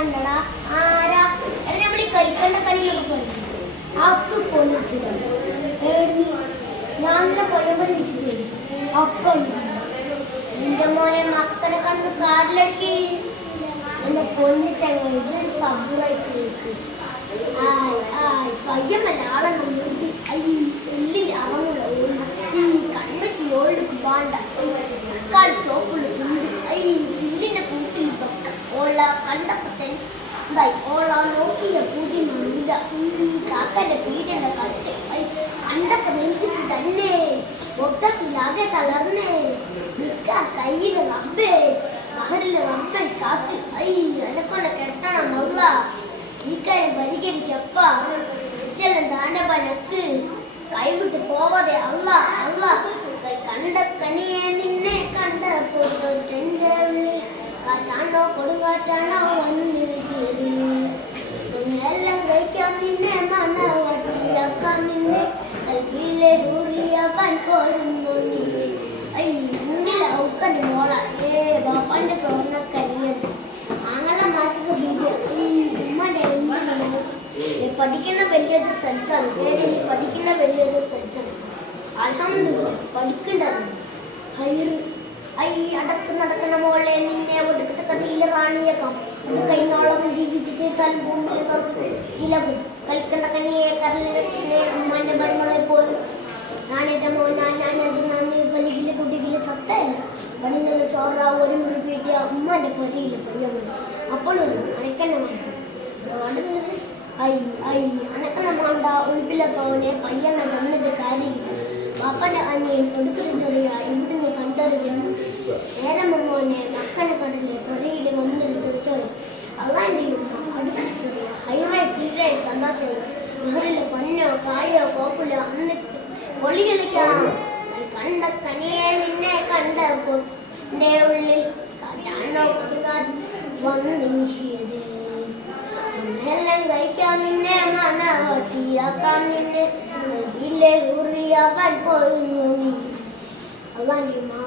കണ്ടടാ ആരാ എടാ നമ്മൾ ഈ കളിക്കണ്ട കളിയൊക്കെ പോയി അത് പൊളിച്ചില്ല ഞാൻ പോയപ്പോൾ വിളിച്ചിട്ട് അപ്പം എന്റെ മോനെ മക്കളെ കണ്ട് കാറിലടിച്ച് എന്നെ പൊന്നു ചങ്ങ സബ്ബായിട്ട് പയ്യമ്മല്ല ആളെ എല്ലിന്റെ അറങ്ങുള്ള ഈ കണ്ണശി ഓൾഡ് പാണ്ട കാൽ ചോപ്പുള്ള ചുണ്ട് ചില്ലിന്റെ കൂട്ടിൽ ഓള കണ്ടപ്പത്തൻ എന്തായി ഓള നോക്കിയ കൂട്ടി മണില്ല കാക്കന്റെ പീടിയുടെ കട്ട് കണ്ടപ്പോ നെഞ്ചിട്ട് തന്നെ മൊത്തത്തിലാകെ തളർന്നേ നിൽക്ക കയ്യിലെ റബ്ബേ മഹലിലെ റബ്ബൻ കാത്ത് എന്നെക്കൊണ്ട് കെട്ടണം നല്ല ഈ കാര്യം പരിഹരിക്കപ്പ ചെല്ലം താന്റെ പനക്ക് കൈവിട്ട് പോവാതെ അല്ല അല്ല കണ്ട കനിയെ നിന്നെ കണ്ട കാറ്റാണോ കൊടുങ്കാറ്റാണോ വന്ന് വീശിയത് എല്ലാം കഴിക്കാൻ നിന്നെ മന വട്ടിയാക്കാൻ നിന്നെ കൽവിലെ ഊറിയാക്കാൻ പോരുന്നു നിന്നെ മുന്നിലെ ഔക്കൻ്റെ മോള ബാപ്പാന്റെ സ്വർണ്ണക്കരിയത് അങ്ങനെ നാട്ടിൽ ഉമ്മന്റെ പഠിക്കുന്ന വലിയൊരു സ്ഥലത്താണ് പഠിക്കുന്ന വലിയൊരു സ്ഥലത്താണ് അൽഹംദുലില്ലാഹ് പഠിക്കണ്ടാണ് നടക്കുന്ന മോളെ നിന്നെ ഒടുക്കത്തെ കഥയിലെ റാണിയേക്കാം അത് കഴിഞ്ഞോളം ജീവിച്ചു തീർത്താലും ഭൂമിയിൽ ഇല കളിക്കണ്ട കനിയെ കരളിൽ വെച്ചിനെ ഉമ്മാന്റെ മരുമകളെ പോലും ഞാനെന്റെ മോൻ ഞാനത് നന്ദി വലിയ കുട്ടികളിൽ സത്തല്ല പണിന്നുള്ള ചോറ ഒരു മുറി പീട്ടിയ ഉമ്മാന്റെ പൊരയില്ല പയ്യമ്മ അപ്പോഴും അനക്കന്നെ അനക്കന്നെ മാണ്ട ഒളിപ്പില്ല തോനെ പയ്യന്നെ വന്നിട്ട് കാര്യമില്ല പാപ്പന്റെ അനിയൻ ഒടുക്കുന്ന ചെറിയ ഇവിടുന്ന് കണ്ടറിയുന്നു നേരം മോനെ മക്കനെ കടലെ പൊരയില് വന്നിട്ട് ചോദിച്ചോളെ അള്ളാന്റെയും അടുക്കുന്ന ചെറിയ ഹൈവേ പിള്ളേ സന്തോഷം മഹലിലെ പൊന്നോ കായോ കോപ്പിലോ അന്ന് പൊളി കളിക്കാം കണ്ട കനിയെ നിന്നെ കണ്ടപ്പോ എന്റെ ഉള്ളിൽ കാറ്റാണോ കൊടുക്കാൻ വന്ന് വീശിയത് എല്ലാം കഴിക്കാൻ നിന്നെ മന വട്ടിയാക്കാൻ നിന്നെ നൽകിയില്ലേ ഊറിയാക്കാൻ പോയിരുന്നു നീ അള്ളാന്റെ മാ